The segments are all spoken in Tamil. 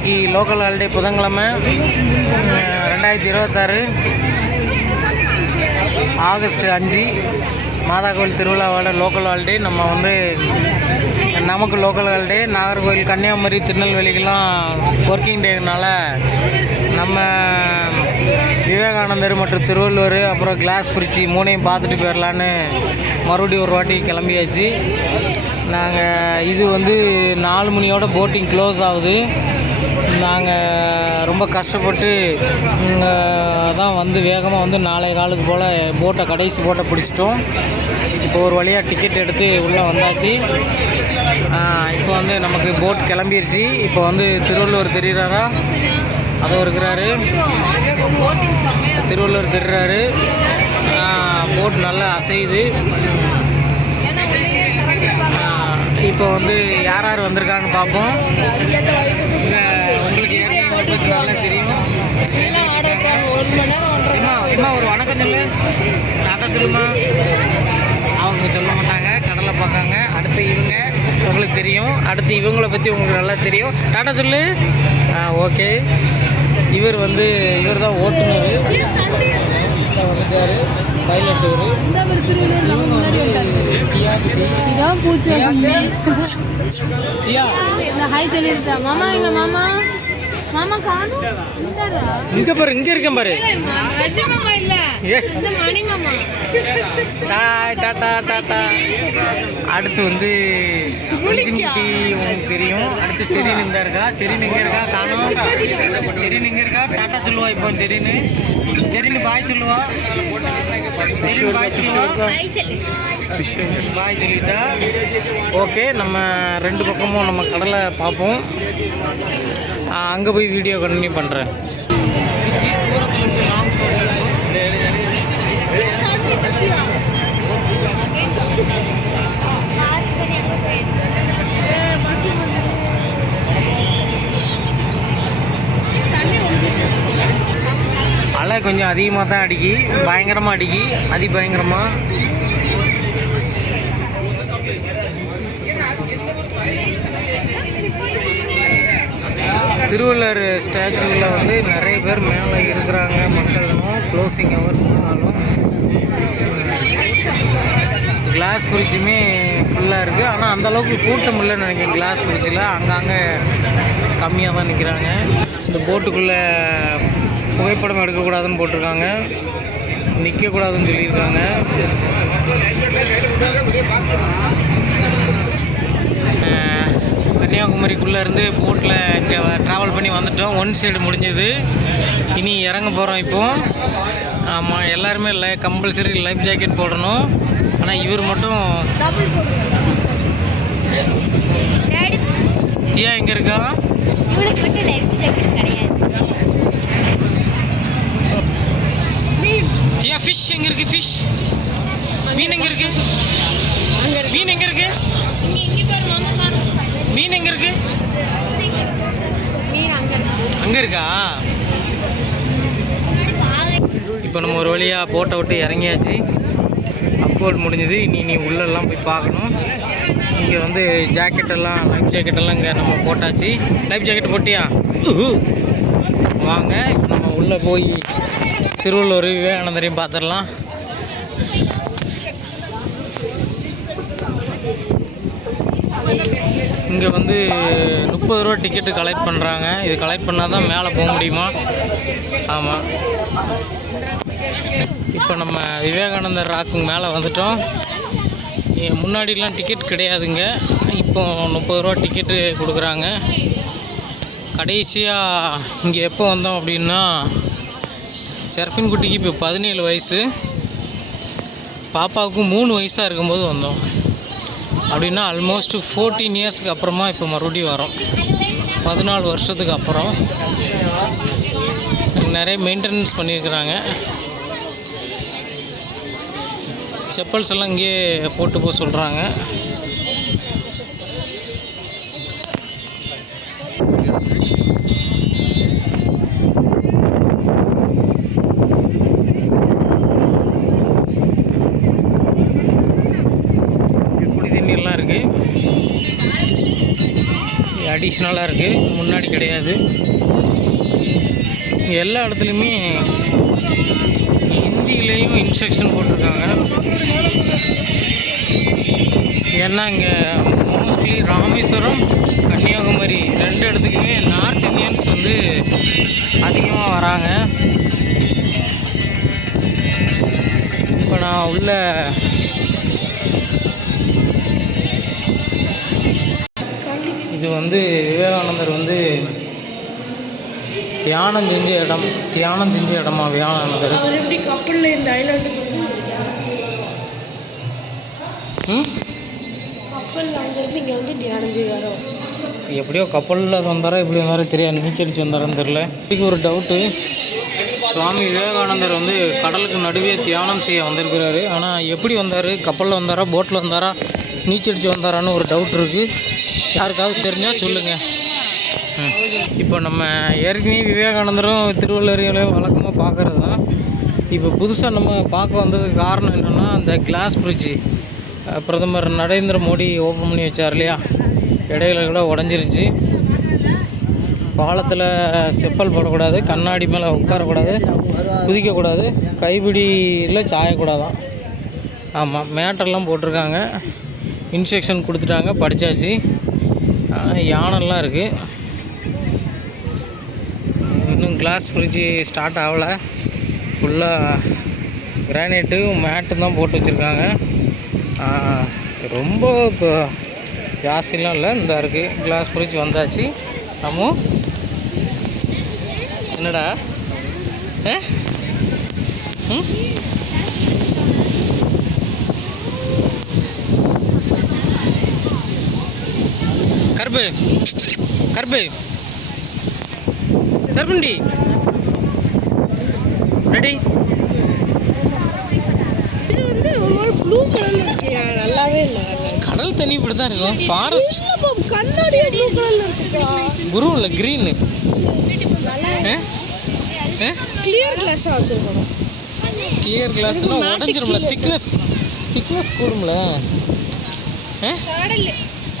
இன்றைக்கி லோக்கல் ஹாலிடே புதன்கிழமை 2026 ஆகஸ்ட் 5 மாதா கோவில் திருவிழாவோட லோக்கல் ஹாலிடே. நம்ம வந்து நமக்கு லோக்கல் ஹாலிடே, நாகர்கோவில், கன்னியாகுமரி, திருநெல்வேலிக்கெல்லாம் ஒர்க்கிங் டேனால நம்ம விவேகானந்தர் மற்றும் திருவள்ளுவர் அப்புறம் கிளாஸ் பிரிட்ஜி மூணையும் பார்த்துட்டு போயிடலான்னு மறுபடியும் ஒரு வாட்டி கிளம்பியாச்சு. நாங்கள் இது வந்து 4 மணியோட போட்டிங் க்ளோஸ் ஆகுது. நாங்கள் ரொம்ப கஷ்டப்பட்டு தான் வந்து வேகமாக வந்து 4 காலுக்கு போல் போட்டை கடைசி போட்டை பிடிச்சிட்டோம். இப்போ ஒரு வழியாக டிக்கெட் எடுத்து உள்ளே வந்தாச்சு. இப்போ வந்து நமக்கு போட் கிளம்பிடுச்சு. இப்போ வந்து திருவள்ளுவர் தெரிகிறாரா, அதோ இருக்கிறாரு திருவள்ளுவர் தெரிகிறாரு. போட் நல்லா அசையுது. இப்போ வந்து யார் யார் வந்திருக்காங்கன்னு பார்ப்போம். உங்களுக்கு நல்லா தெரியும். அம்மா ஒரு வணக்கம் சொல்லு, டாட்டா சொல்லுமா. அவங்க சொல்ல மாட்டாங்க, கடலை பார்க்காங்க. அடுத்து இவங்க உங்களுக்கு தெரியும், அடுத்து இவங்கள பற்றி உங்களுக்கு நல்லா தெரியும். டாட்டா சொல்லு. ஓகே. இவர் தான் ஓட்டுநர், வந்துட்டார் பைலட். இங்க பாரு, இங்க இருக்கேன் பாரு. அடுத்து வந்து உங்களுக்கு தெரியும். அடுத்து செரின் இந்த இருக்கா. செரின் எங்க இருக்கா? காணும். செரின் எங்க இருக்கா? டாட்டா சொல்லுவா. இப்போ செரின் பாய் சொல்லுவா. பாய் சொல்லிட்டா. ஓகே, நம்ம 2 பக்கமும் நம்ம கடலை பார்ப்போம். அங்கே போய் வீடியோ கண்டினியூ பண்ணுறேன். லாங் ஷோட் அலை கொஞ்சம் அதிகமாக தான் அடிக்கி, பயங்கரமாக அடிக்கி, அதிபயங்கரமாக. திருவள்ளுவர் ஸ்டாச்சுவில் வந்து நிறைய பேர் மேலே இருக்கிறாங்க. மக்களும் க்ளோசிங் ஹவர்ஸ் இருந்தாலும் கிளாஸ் பிரிட்ஜுமே ஃபுல்லாக இருக்குது. ஆனால் அந்தளவுக்கு கூட்டம் இல்லைன்னு நினைக்கிறேன். கிளாஸ் பிரிட்ஜில் அங்கங்கே கம்மியாக தான் நிற்கிறாங்க. இந்த போட்டுக்குள்ளே புகைப்படம் எடுக்கக்கூடாதுன்னு போட்டிருக்காங்க, நிற்கக்கூடாதுன்னு சொல்லியிருக்காங்க. கன்னியாகுமரிக்குள்ளே இருந்து போட்டில் ட்ராவல் பண்ணி வந்துட்டோம். 1 சைடு முடிஞ்சது. இனி இறங்க போகிறோம். இப்போது ஆமாம், எல்லாருமே கம்பல்சரி லைஃப் ஜாக்கெட் போடணும். ஆனால் இவர் மட்டும் தியா எங்கே இருக்கா? தியா ஃபிஷ் எங்கே இருக்குது? ஃபிஷ் மீன் எங்கே இருக்குது? மீன் எங்கே இருக்குது? மீன் எங்கே இருக்கு? அங்கே இருக்கா? இப்போ நம்ம ஒரு வழியாக போட்டை விட்டு இறங்கியாச்சு. அப்போல் முடிஞ்சது. இனி உள்ளெல்லாம் போய் பார்க்கணும். இங்கே வந்து ஜாக்கெட்டெல்லாம், லைஃப் ஜாக்கெட்டெல்லாம் இங்கே நம்ம போட்டாச்சு. லைஃப் ஜாக்கெட் போட்டியா? வாங்க நம்ம உள்ளே போய் திருவள்ளுவர், விவேகானந்தரையும் பார்த்துடலாம். இங்கே வந்து 30 ரூபா டிக்கெட்டு கலெக்ட் பண்ணுறாங்க. இது கலெக்ட் பண்ணால் தான் மேலே போக முடியுமா? ஆமாம். இப்போ நம்ம விவேகானந்தர் ராக்குங்க மேலே வந்துட்டோம். முன்னாடிலாம் டிக்கெட் கிடையாதுங்க. இப்போ 30 ரூபா டிக்கெட்டு கொடுக்குறாங்க. கடைசியாக இங்கே எப்போ வந்தோம் அப்படின்னா, செர்ஃபின் குட்டிக்கு இப்போ 17 வயசு, பாப்பாவுக்கு 3 வயசாக இருக்கும்போது வந்தோம். அப்படின்னா ஆல்மோஸ்ட் 14 இயர்ஸ்க்கு அப்புறமா இப்போ மறுபடியும் வரோம். 14 வருஷத்துக்கு அப்புறம். நிறைய மெயின்டெனன்ஸ் பண்ணியிருக்கிறாங்க. செப்பல்ஸ் எல்லாம் இங்கேயே போட்டு போக சொல்கிறாங்க. அடிஷ்னலாக இருக்குது, முன்னாடி கிடையாது. எல்லா இடத்துலையுமே ஹிந்திலேயும் இன்ஸ்ட்ரக்ஷன் போட்டிருக்காங்க. ஏன்னா இங்கே மோஸ்ட்லி ராமேஸ்வரம், கன்னியாகுமரி 2 இடத்துக்குமே நார்த் இந்தியன்ஸ் வந்து அதிகமாக வராங்க. இப்போ நான் உள்ள இது வந்து விவேகானந்தர் வந்து தியானம் செஞ்ச இடமா விவேகானந்தர். அவர் எப்படி கப்பலில் இந்த ஐலாண்டுக்கு கப்பலில் அங்கேருந்து இங்கே வந்து தியானம் செய்வாரோ? எப்படியோ கப்பலில் வந்தாரோ எப்படி வந்தாரோ தெரியாது, நீச்சடிச்சு வந்தாரோன்னு தெரில. இதுக்கு ஒரு டவுட்டு, சுவாமி விவேகானந்தர் வந்து கடலுக்கு நடுவே தியானம் செய்ய வந்திருக்கிறாரு. ஆனால் எப்படி வந்தார்? கப்பலில் வந்தாரா, போட்டில் வந்தாரா, நீச்சடிச்சு வந்தாரான்னு ஒரு டவுட் இருக்குது. யாருக்காவது தெரிஞ்சால் சொல்லுங்கள். இப்போ நம்ம ஏற்கனவே விவேகானந்தரும் திருவள்ளுவரையும் வழக்கமாக பார்க்குறது தான். இப்போ புதுசாக நம்ம பார்க்க வந்ததுக்கு காரணம் என்னென்னா, அந்த கிளாஸ் பிரிட்ஜு பிரதமர் நரேந்திர மோடி ஓப்பன் பண்ணி வச்சார் இல்லையா, இடையில கூட உடஞ்சிருச்சு. பாலத்தில் செப்பல் போடக்கூடாது, கண்ணாடி மேலே உட்காரக்கூடாது, குதிக்கக்கூடாது, கைப்பிடியில் சாயக்கூடாதான். ஆமாம், மேட்டர்லாம் போட்டிருக்காங்க, இன்ஸ்ட்ரக்ஷன் கொடுத்துட்டாங்க, படித்தாச்சு. யானைலாம் இருக்குது. இன்னும் கிளாஸ் பிரிட்ஜு ஸ்டார்ட் ஆகலை. ஃபுல்லாக கிரானைட்டு மேட்டு தான் போட்டு வச்சுருக்காங்க. ரொம்ப இப்போ ஜாஸ்திலாம் இல்லை, இந்த இருக்குது. கிளாஸ் பிரிட்ஜ் வந்தாச்சு. நம்ம என்னடா கருப்பு கருப்பு சர்பண்டி ரெடி. இது வந்து ஒரு ப்ளூ கலர்ல இருக்கு, நல்லாவே இல்லை. கடல் தண்ணி இப்படி தான் இருக்கும். ஃபாரஸ்ட் கண்ணாடியே ப்ளூ கலர்ல இருக்குப்பா. குரு இல்லை, க்ரீனு. கிளியர் கிளாஸாக வச்சுருக்கணும். கிளியர் கிளாஸ்னா உடஞ்சிரும்ல, திக்னஸ் கூடும்ல. கடல்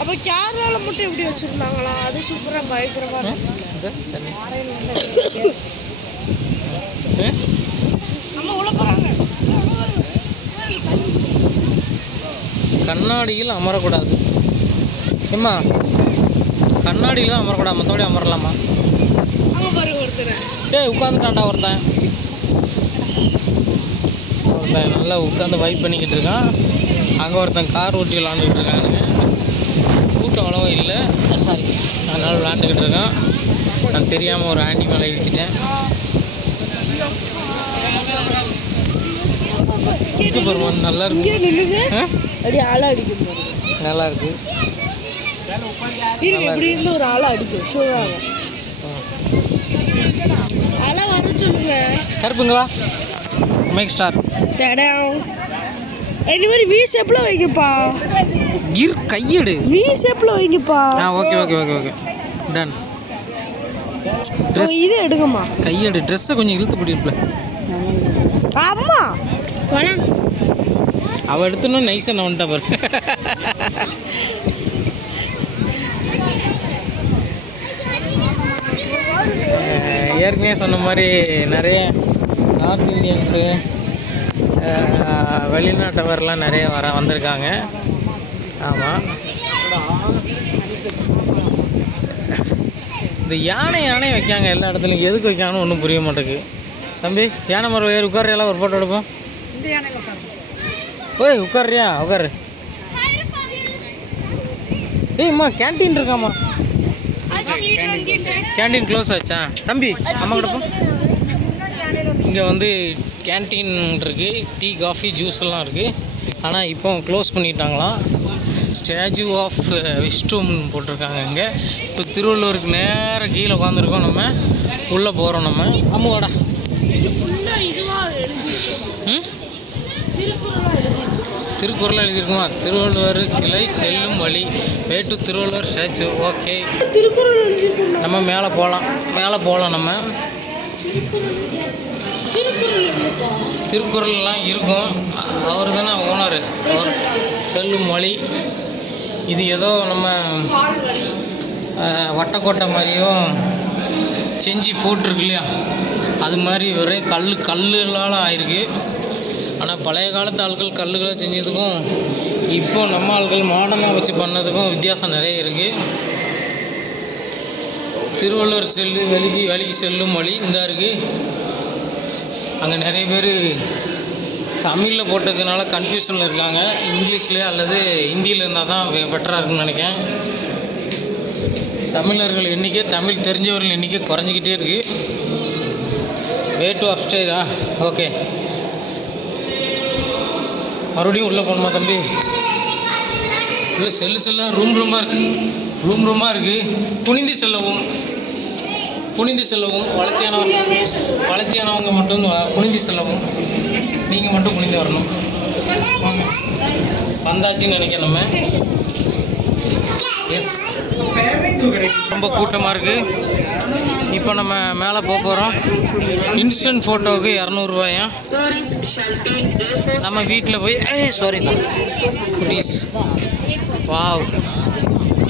அப்போ கேரளால மட்டும் எப்படி வச்சுருந்தாங்களா? அது சூப்பராக பயங்கரமாக இருந்துச்சு. நம்ம உள்ள போகிறாங்க. கண்ணாடியில் அமரக்கூடாது. ஏம்மா, கண்ணாடியில் தான் அமரக்கூடாது, மற்றபடி அமரலாமா? அங்கே பாருங்க ஒருத்தர். உட்காந்துட்டான்டா ஒருத்தன் நல்லா உட்காந்து வைப் பண்ணிக்கிட்டு இருக்கான். அங்கே ஒருத்தன் கார் ஓட்டி விளாண்டுக்கிட்டு இருக்கானுங்க. கூட்டம் அவ்வளவா இல்லை, சாரி, அதனால் விளாண்டுக்கிட்டு இருக்கான். நான் தெரியாமல் ஒரு ஆண்டி மேலே இடிச்சிட்டேன். இது பருவம் நல்லா இருக்கு. ஆளை அடிக்கும், நல்லா இருக்கு. இப்படி இருந்து ஒரு ஆளை அடிக்கும் ஷோவாக. ஆளை வர சொல்லுங்க. கருப்புங்க வா, மேக் ஸ்டார் தடம். இந்த மாதிரி வி ஷேப்பில் வைங்கப்பா. கையெடு, வி ஷேப்பில் வைங்கப்பா. Okay okay okay okay done. Dress இது எடுங்கம்மா, கையெடு. ட்ரெஸ்ஸை கொஞ்சம் இழுத்து பிடிப்பல. அம்மா வேணாம், அவள் எடுத்துன்னு நைஸாக நான் வந்துட்டா பாரு. ஏற்கனவே சொன்ன மாதிரி நிறைய நார்த் இந்தியன்ஸு, வெளிநாட்டவர்லாம் நிறைய வந்திருக்காங்க. ஆமாம், இந்த யானை வைக்காங்க எல்லா இடத்துலையும். எதுக்கு வைக்காங்கன்னு ஒன்றும் புரிய மாட்டேங்குது. தம்பி, யானை மரம் ஏறி உட்காரையெல்லாம் ஒரு ஃபோட்டோ எடுப்போம். இந்த யானை ஓய் உட்காரியா, உட்காரு. ஏய்ம்மா, கேன்டீன் இருக்காம்மா. கேன்டீன் க்ளோஸ் ஆச்சா தம்பி? அம்மா கிடப்போம். இங்கே வந்து கேன்டீன் இருக்குது, டீ காஃபி ஜூஸ் எல்லாம் இருக்குது. ஆனால் இப்போ க்ளோஸ் பண்ணிட்டாங்களாம். ஸ்டாச்சு ஆஃப் விஷ்ணுன்னு போட்டிருக்காங்க இங்கே. இப்போ திருவள்ளூருக்கு நேராக கீழே உட்காந்துருக்கோம். நம்ம உள்ளே போகிறோம். நம்ம அம்மாடா திருக்குறள் எழுதியிருக்குமா? திருவள்ளுவர் சிலை செல்லும் வழி, way to Thiruvalluvar statue. Okay, நம்ம மேலே போகலாம். நம்ம திருக்குறள்லாம் இருக்கும். அவர் தானே ஓனர். செல்லும் வழி. இது ஏதோ நம்ம வட்டக்கோட்டை மாதிரியும் செஞ்சு ஃபோர்ட் இருக்கு இல்லையா, அது மாதிரி ஒரே கல்லுகளால் ஆயிருக்கு. ஆனால் பழைய காலத்து ஆட்கள் கல்லுகளை செஞ்சதுக்கும் இப்போ நம்ம ஆட்கள் மாடர்னாக வச்சு பண்ணதுக்கும் வித்தியாசம் நிறைய இருக்குது. திருவள்ளுவர் வழிக்கு செல்லும் வழி இந்த இருக்குது. அங்கே நிறைய பேர் தமிழில் போட்டதுனால கன்ஃபியூஷனில் இருக்காங்க. இங்கிலீஷ்லேயே அல்லது ஹிந்தியில் இருந்தால் தான் பெட்டராக இருக்குன்னு நினைக்கிறேன். தமிழர்கள் எண்ணிக்கை, தமிழ் தெரிஞ்சவர்கள் எண்ணிக்கை குறைஞ்சிக்கிட்டே இருக்குது. Way to அப்ஸ்டேரா? ஓகே, மறுபடியும் உள்ளே போகணுமா தம்பி? இல்லை செல்லாக ரூமாக இருக்குது. குனிந்து செல்லவும் வளர்த்தியானவங்க மட்டும் குனிந்து செல்லவும், நீங்கள் மட்டும் குனிந்து வரணும். வந்தாச்சுன்னு நினைக்கிறேன் நம்ம. எஸ், ரொம்ப கூட்டமாக இருக்குது. இப்போ நம்ம மேலே போகிறோம். இன்ஸ்டன்ட் ஃபோட்டோவுக்கு 200 ரூபாயா. நம்ம வீட்டில் போய் சாரி குட்டீஸ் வாவ்,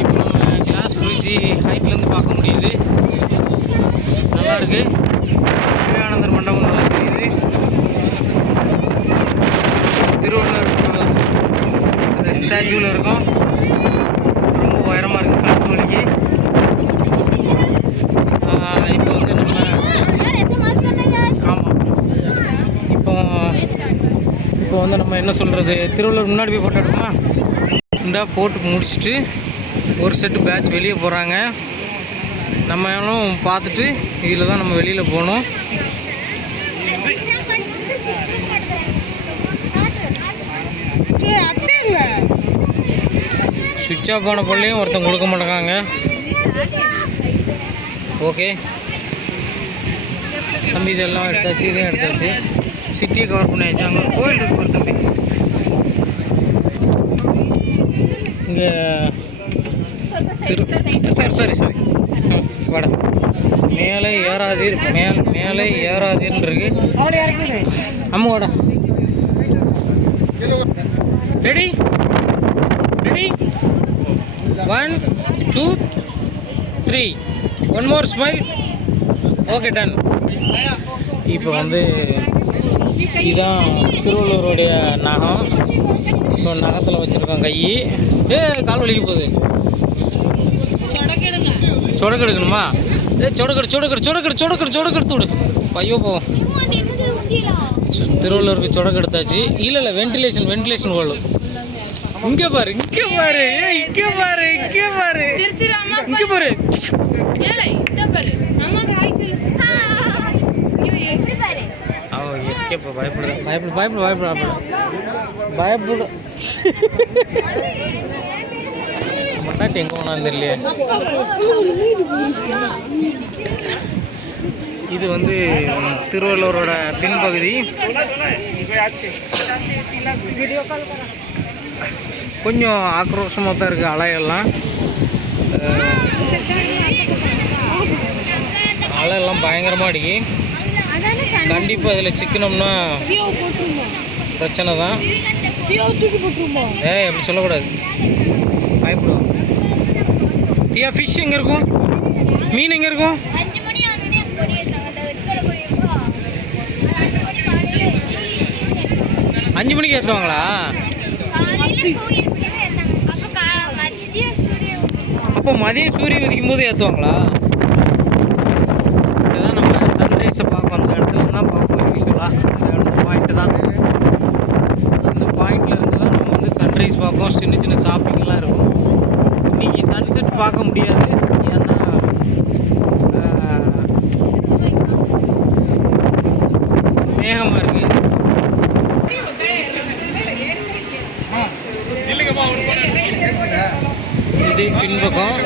இப்போ நம்ம கிளாஸ் பிரிட்ஜி ஹைட்லேருந்து பார்க்க முடியுது. நல்லாயிருக்கு. விவேகானந்தர் மண்டபம் நல்லா தெரியுது. திருவள்ளுவர் ஸ்டாச்சுவில் இருக்கும். ரொம்ப உயரமாக இருக்குது காற்று வலிக்கு. இப்போ வந்து நம்ம ஆமாம் இப்போ வந்து நம்ம என்ன சொல்கிறது, திருவள்ளுவர் முன்னாடி போய் ஃபோட்டோ எடுக்குமா? இந்த ஃபோட்டோ முடிச்சுட்டு ஒரு செட்டு பேட்ச் வெளியே போகிறாங்க. நம்மளும் பார்த்துட்டு இதில் தான் நம்ம வெளியில் போகணும். சுவிட்ச் ஆஃப் ஆன பொருளையும் ஒருத்தன் கொடுக்க மாட்டேங்காங்க. ஓகே தம்பி, இதெல்லாம் எடுத்தாச்சு, இதையும் எடுத்தாச்சு. சிட்டியை கவர் பண்ணியாச்சு. அங்கே ஒரு கோயில் இருக்கு ஒரு தம்பி. இங்கே சரி வாடா. மேலே ஏறாதீர்னு இருக்கு. அம்மா வாடா. Ready 1 2 3 one more smile. Okay done. இப்போ வந்து இதுதான் திருவள்ளுவருடைய நகம். ஸோ நகத்தில் வச்சுருக்கோம் கை. கால் வலிக்க போகுது. சொடக்கு எடுக்கணுமா? சொடக்கெடுத்து விடு. பையோ போவோம். திருவள்ளுவருக்கு சொடக்கு எடுத்தாச்சு. இல்லை வென்டிலேஷன் ஹோல். இங்கே பாரு. பயப்படு மட்டாட்டி எங்கே போனான்னு தெரியலையே. இது வந்து திருவள்ளுவரோட பின்பகுதி. கொஞ்சம் ஆக்ரோஷமாக தான் இருக்குது அலையெல்லாம். அலையெல்லாம் பயங்கரமாக அடிக்கி. கண்டிப்பாக இதில் சிக்கனம்னா பிரச்சனை தான். அப்படி சொல்லக்கூடாது, பயப்படுவோம். தியா ஃபிஷ் எங்கே இருக்கும்? மீன் எங்கே இருக்கும்? 5 மணிக்கு ஏற்றுவாங்களா? அப்போ மதியம் சூரியன் உதிக்கும் போது ஏற்றுவாங்களா? இதுதான் நம்ம சன்ரைஸை பார்ப்போம். அந்த இடத்துல தான் பார்ப்போம். யூஸ்வலாக இந்த பாயிண்ட்டு தான். இந்த பாயிண்டில் இருந்து தான் நம்ம வந்து சன்ரைஸ் பார்ப்போம். சின்ன ஷாப்பிங்லாம் இருக்கும். இன்றைக்கி சன்செட் பார்க்க முடியாது, ஏன்னா மேகமாக இருக்குது. இது பின்பக்கம்.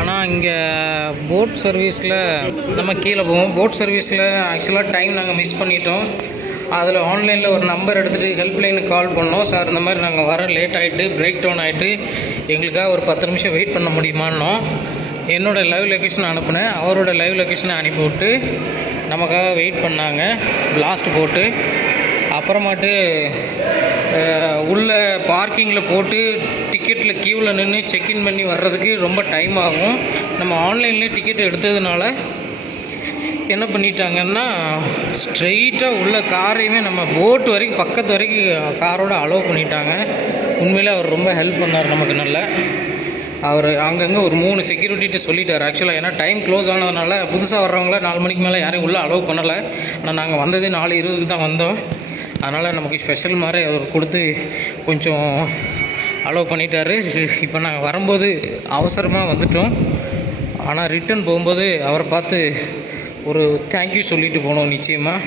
ஆனால் இங்கே போட் சர்வீஸில் நம்ம கீழே போவோம். போட் சர்வீஸில் ஆக்சுவலாக டைம் நாங்கள் மிஸ் பண்ணிட்டோம். அதில் ஆன்லைனில் ஒரு நம்பர் எடுத்துகிட்டு ஹெல்ப்லைனுக்கு கால் பண்ணோம். சார் இந்த மாதிரி நாங்கள் வர லேட் ஆகிட்டு, பிரேக் டவுன் ஆகிட்டு, எங்களுக்காக ஒரு 10 நிமிஷம் வெயிட் பண்ண முடியுமான்னோம். என்னோடய லைவ் லொக்கேஷன் அனுப்புனேன். அவரோட லைவ் லொக்கேஷனை அனுப்பிவிட்டு நமக்காக வெயிட் பண்ணாங்க. பிளாஸ்ட் போட்டு அப்புறமாட்டு உள்ள பார்க்கிங்கில் போட்டு டிக்கெட்டில் க்யூவில் நின்று செக்இன் பண்ணி வர்றதுக்கு ரொம்ப டைம் ஆகும். நம்ம ஆன்லைன்லேயே டிக்கெட் எடுத்ததுனால என்ன பண்ணிட்டாங்கன்னா ஸ்ட்ரெயிட்டாக உள்ள காரையுமே நம்ம போட்டு வரைக்கும் பக்கத்து வரைக்கும் காரோட அலோவ் பண்ணிட்டாங்க. உண்மையிலே அவர் ரொம்ப ஹெல்ப் பண்ணார் நமக்கு. நல்ல அவர் அங்கங்கே ஒரு 3 செக்யூரிட்டிகிட்ட சொல்லிட்டார் ஆக்சுவலாக. ஏன்னா டைம் க்ளோஸ் ஆனதுனால புதுசாக வர்றவங்கள 4 மணிக்கு மேலே யாரையும் உள்ளே அலோவ் பண்ணலை. ஆனால் நாங்கள் வந்ததே 4:20க்கு தான் வந்தோம். அதனால் நமக்கு ஸ்பெஷல் மாதிரி அவர் கொடுத்து கொஞ்சம் அலோவ் பண்ணிட்டார். இப்போ நாங்கள் வரும்போது அவசரமாக வந்துட்டோம். ஆனால் ரிட்டன் போகும்போது அவரை பார்த்து ஒரு தேங்க்யூ சொல்லிட்டு போனோம் நிச்சயமாக.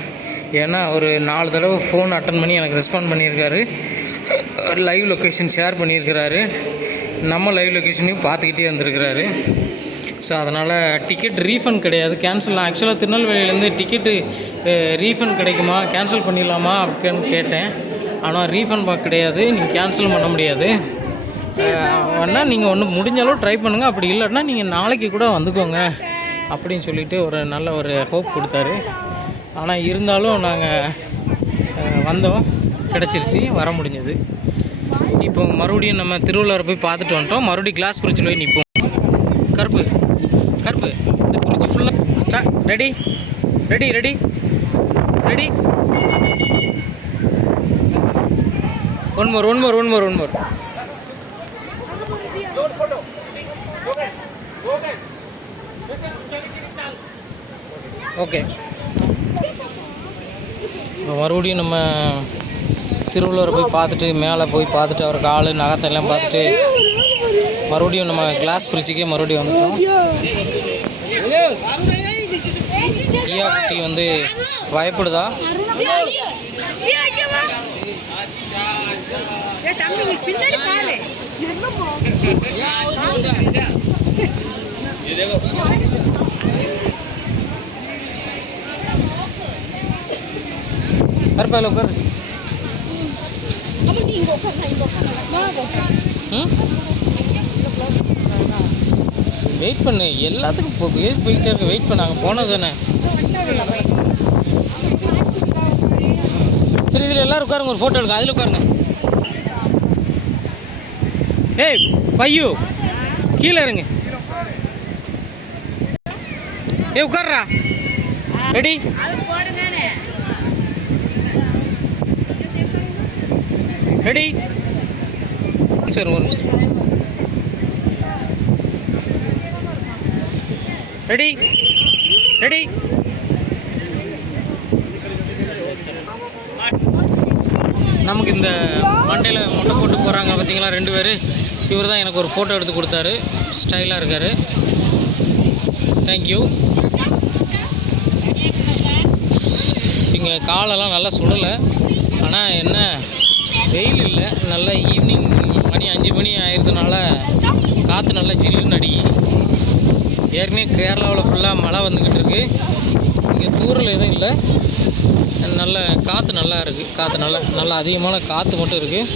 ஏன்னா அவர் 4 தடவை ஃபோன் அட்டன் பண்ணி எனக்கு ரெஸ்பாண்ட் பண்ணியிருக்காரு. லைவ் லொக்கேஷன் ஷேர் பண்ணியிருக்கிறாரு. நம்ம லைவ் லொக்கேஷனையும் பார்த்துக்கிட்டே வந்திருக்கிறாரு. ஸோ அதனால் டிக்கெட் ரீஃபண்ட் கிடையாது, கேன்சல். நான் ஆக்சுவலாக திருநெல்வேலியிலேருந்து டிக்கெட்டு ரீஃபண்ட் கிடைக்குமா, கேன்சல் பண்ணிடலாமா அப்படின்னு கேட்டேன். ஆனால் ரீஃபண்ட் கிடையாது, நீங்கள் கேன்சலும் பண்ண முடியாது. வேணால் நீங்கள் ஒன்று முடிஞ்சாலும் ட்ரை பண்ணுங்கள், அப்படி இல்லைன்னா நீங்கள் நாளைக்கு கூட வந்துக்கோங்க அப்படின்னு சொல்லிவிட்டு ஒரு நல்ல ஒரு ஹோப் கொடுத்தாரு. ஆனால் இருந்தாலும் நாங்கள் வந்தோம், கிடச்சிருச்சு, வர முடிஞ்சது. இப்போ மறுபடியும் நம்ம திருவள்ளுவரை போய் பார்த்துட்டு வந்துட்டோம். மறுபடியும் கிளாஸ் பிரிட்ஜில் போய் நிற்போம். கருப்பு கருப்பு இந்த பிரிட்ஜ் ஃபுல்லாக ready ready ready ready. One more one more one more one more. Okay, மறுபடியும் நம்ம திருவள்ளுவரை போய் பார்த்துட்டு மேலே போய் பார்த்துட்டு அவர் கால் நகத்தெல்லாம் பார்த்துட்டு மறுபடியும் நம்ம கிளாஸ் பிரிட்ஜுக்கே மறுபடியும் வந்துட்டோம். கியா குட்டி வந்து பயப்படுதா? கருப்பா உட்கார். வெயிட் பண்ணு, எல்லாத்துக்கும் போயிட்டே இருக்க. வெயிட் பண்ணாங்க போனது தானே. சரி, இதில் எல்லோரும் உட்காருங்க, ஒரு ஃபோட்டோ எடுக்க. அதில் உட்காருங்க. ஏய் பையு, கீழே இருங்க. ஏய் உட்கார்றா. Ready ready. சரி ஒரு நிமிஷம். Ready ready. நமக்கு இந்த மண்டையில் மொட்டை போட்டு போகிறாங்க பார்த்தீங்களா 2 பேர். இவர் தான் எனக்கு ஒரு ஃபோட்டோ எடுத்து கொடுத்தாரு. ஸ்டைலாக இருக்கார். தேங்க்யூ. இங்கே காலெல்லாம் நல்லா சுடலை. ஆனால் என்ன வெயில் இல்லை, நல்லா ஈவினிங் மணி 5 மணி ஆயிரதுனால காற்று நல்லா ஜில்லுன்னு அடிக்கி. ஏற்கனவே கேரளாவில் ஃபுல்லாக மழை வந்துக்கிட்டு இருக்குது. இங்கே தூரல் எதுவும் இல்லை, நல்ல காற்று நல்லா இருக்குது. காற்று நல்லா அதிகமான காற்று மட்டும் இருக்குது.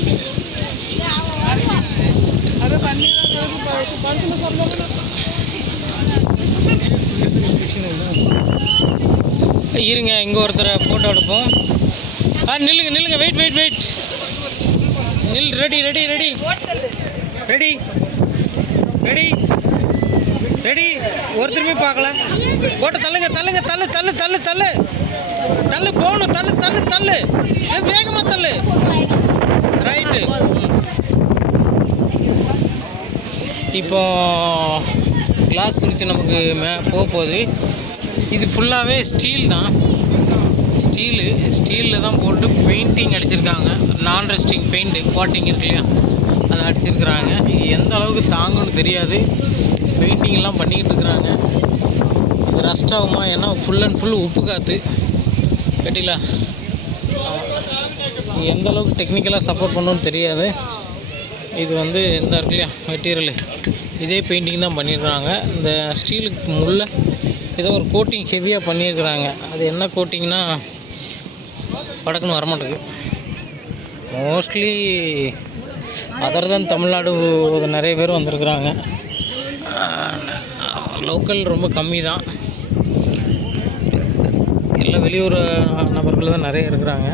இருங்க, இங்கே ஒருத்தரை ஃபோட்டோ எடுப்போம். நில்லுங்க, wait wait wait. Ready ready ready ready ready ready. ஒருத்தருமே பார்க்கல. போட்டு தள்ளுங்க தள்ளுங்க, தள்ளு தள்ளு தள்ளு தள்ளு தள்ளு. போகணும், தள்ளு தள்ளு தள்ளு, வேகமாக தள்ளு. ரைட்டு. இப்போ கிளாஸ் பிரிட்ஜ் நமக்கு போகுது. இது ஃபுல்லாகவே ஸ்டீல் தான். ஸ்டீலில் தான் போட்டு பெயிண்டிங் அடிச்சிருக்காங்க. நான் ரெஸ்டிங் பெயிண்ட் கோட்டிங் இருக்கு இல்லையா, அதை அடிச்சிருக்கிறாங்க. இது எந்த அளவுக்கு தாங்குன்னு தெரியாது. பெயிண்டிங்லாம் பண்ணிக்கிட்டு இருக்கிறாங்க. இது ரஸ்ட் ஆகுமா, ஏன்னா ஃபுல் அண்ட் ஃபுல் உப்பு காற்று கேட்டிங்களா. எந்த அளவுக்கு டெக்னிக்கலாக சப்போர்ட் பண்ணணும்னு தெரியாது. இது வந்து இந்த இருக்கு இல்லையா மெட்டீரியலு, இதே பெயிண்டிங் தான் பண்ணிடுறாங்க. இந்த ஸ்டீலுக்கு முள்ள ஏதோ ஒரு கோட்டிங் ஹெவியாக பண்ணியிருக்கிறாங்க. அது என்ன கோட்டிங்னா வடக்குன்னு வரமாட்டேங்குது. மோஸ்ட்லி அதர் தான் தமிழ்நாடு நிறைய பேர் வந்திருக்கிறாங்க. லோக்கல் ரொம்ப கம்மி தான். எல்லாம் வெளியூர் நபர்கள் தான் நிறைய இருக்கிறாங்க.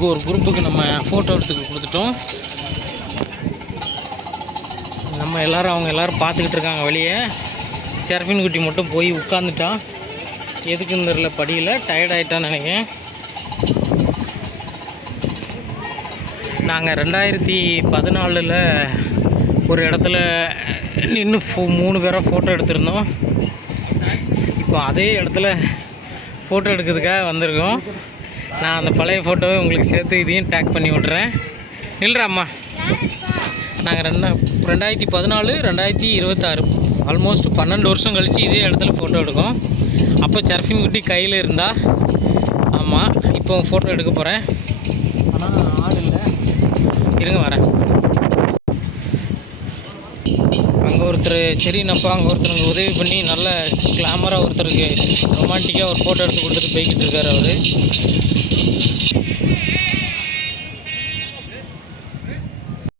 இங்கே ஒரு குரூப்புக்கு நம்ம ஃபோட்டோ எடுத்துக்க கொடுத்துட்டோம். நம்ம எல்லோரும் அவங்க எல்லோரும் பார்த்துக்கிட்டு இருக்காங்க வெளியே. சர்ஃபின் குட்டி மட்டும் போய் உட்காந்துட்டான். எதுக்குன்னு தெரியல, படியில் டயர்ட் ஆகிட்டான்னு நினைக்கிறேன். நாங்கள் 2014 ஒரு இடத்துல நின்று 3 பேராக ஃபோட்டோ எடுத்திருந்தோம். இப்போ அதே இடத்துல ஃபோட்டோ எடுக்கிறதுக்காக வந்திருக்கோம். நான் அந்த பழைய ஃபோட்டோவை உங்களுக்கு சேர்த்து இதையும் டேக் பண்ணி விட்றேன். இல்லைம்மா, நாங்கள் 2014 2026 ஆல்மோஸ்ட் 12 வருஷம் கழித்து இதே இடத்துல ஃபோட்டோ எடுக்கோம். அப்போ சர்ஃபிங் குட்டி கையில் இருந்தால். ஆமாம், இப்போ ஃபோட்டோ எடுக்க போகிறேன். ஆனால் ஆள் இல்லை, இருங்க வரேன். அங்கே ஒருத்தர் சரினப்பா, அங்கே ஒருத்தருக்கு உதவி பண்ணி நல்ல கிளாமராக ஒருத்தருக்கு ரொமான்டிக்காக ஒரு ஃபோட்டோ எடுத்து கொடுத்துட்டு போய்கிட்டு இருக்கார் அவர்.